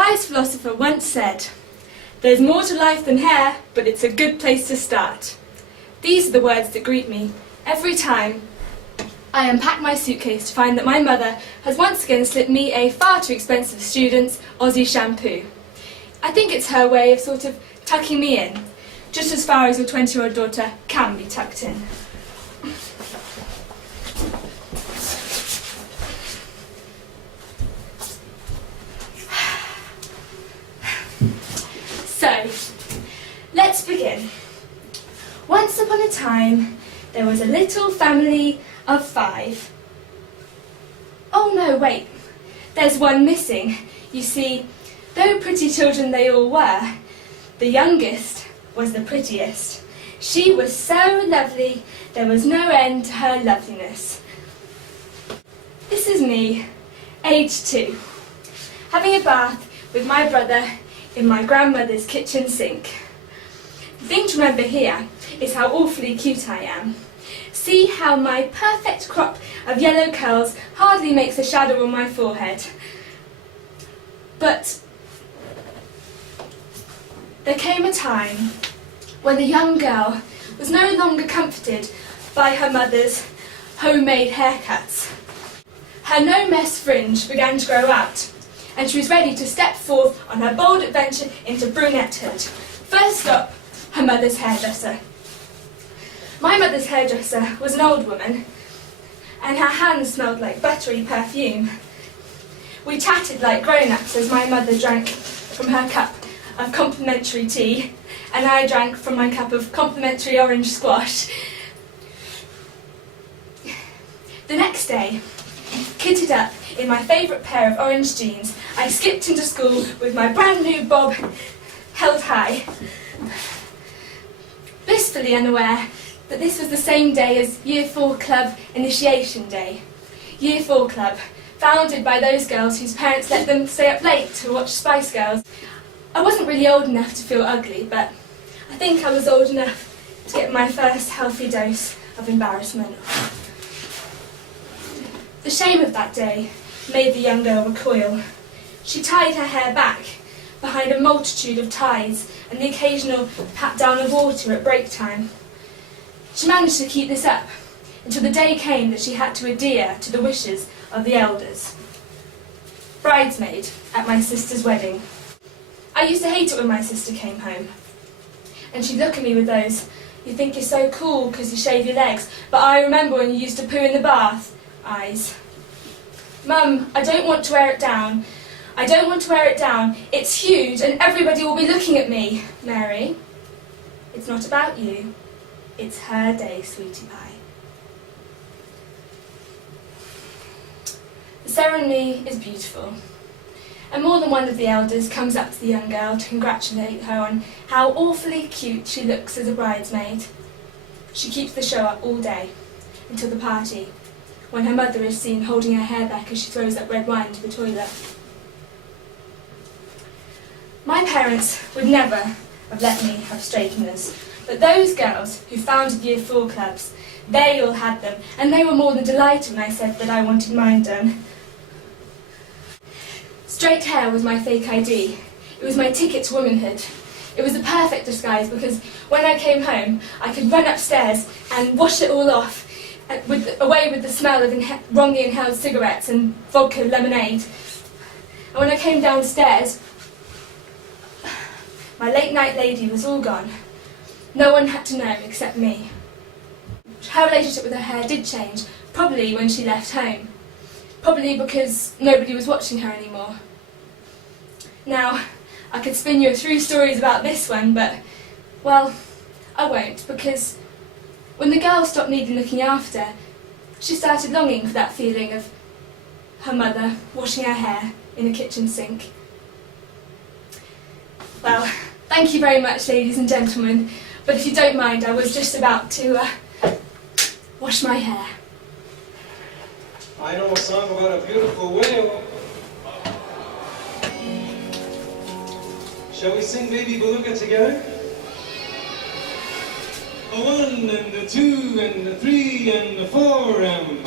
wise philosopher once said, "There's more to life than hair, but it's a good place to start." These are the words that greet me every time I unpack my suitcase to find that my mother has once again slipped me a far too expensive student's Aussie shampoo. I think it's her way of sort of tucking me in, just as far as your 20-year-old daughter can be tucked in. So, let's begin. Once upon a time, there was a little family of 5. Oh no, wait, there's one missing. You see, though pretty children they all were, the youngest was the prettiest. She was so lovely, there was no end to her loveliness. This is me, age 2, having a bath with my brother in my grandmother's kitchen sink. The thing to remember here is how awfully cute I am. See how my perfect crop of yellow curls hardly makes a shadow on my forehead. But there came a time when the young girl was no longer comforted by her mother's homemade haircuts. Her no-mess fringe began to grow out, and she was ready to step forth on her bold adventure into brunettehood. First stop, her mother's hairdresser. My mother's hairdresser was an old woman, and her hands smelled like buttery perfume. We chatted like grown-ups as my mother drank from her cup of complimentary tea, and I drank from my cup of complimentary orange squash. The next day, kitted up in my favourite pair of orange jeans, I skipped into school with my brand new bob held high, blissfully unaware that this was the same day as Year 4 Club Initiation Day. Year 4 Club, founded by those girls whose parents let them stay up late to watch Spice Girls. I wasn't really old enough to feel ugly, but I think I was old enough to get my first healthy dose of embarrassment. The shame of that day made the young girl recoil. She tied her hair back behind a multitude of ties and the occasional pat down of water at break time. She managed to keep this up until the day came that she had to adhere to the wishes of the elders. Bridesmaid at my sister's wedding. I used to hate it when my sister came home, and she'd look at me with those, "You think you're so cool because you shave your legs, but I remember when you used to poo in the bath" eyes. "Mum, I don't want to wear it down. I don't want to wear it down. It's huge and everybody will be looking at me." "Mary, it's not about you. It's her day, sweetie pie." The ceremony is beautiful, and more than one of the elders comes up to the young girl to congratulate her on how awfully cute she looks as a bridesmaid. She keeps the show up all day, until the party, when her mother is seen holding her hair back as she throws up red wine to the toilet. My parents would never have let me have straighteners, but those girls who founded Year 4 clubs, they all had them, and they were more than delighted when I said that I wanted mine done. Straight hair was my fake ID. It was my ticket to womanhood. It was a perfect disguise because when I came home, I could run upstairs and wash it all off, away with the smell of wrongly inhaled cigarettes and vodka lemonade. And when I came downstairs, my late night lady was all gone. No one had to know except me. Her relationship with her hair did change, probably when she left home. Probably because nobody was watching her anymore. Now, I could spin you through stories about this one, but, well, I won't, because when the girl stopped needing looking after, she started longing for that feeling of her mother washing her hair in a kitchen sink. Well, thank you very much, ladies and gentlemen, but if you don't mind, I was just about to wash my hair. I know a song about a beautiful whale. Shall we sing Baby Beluga together? A 1 and a 2 and a 3 and a 4 and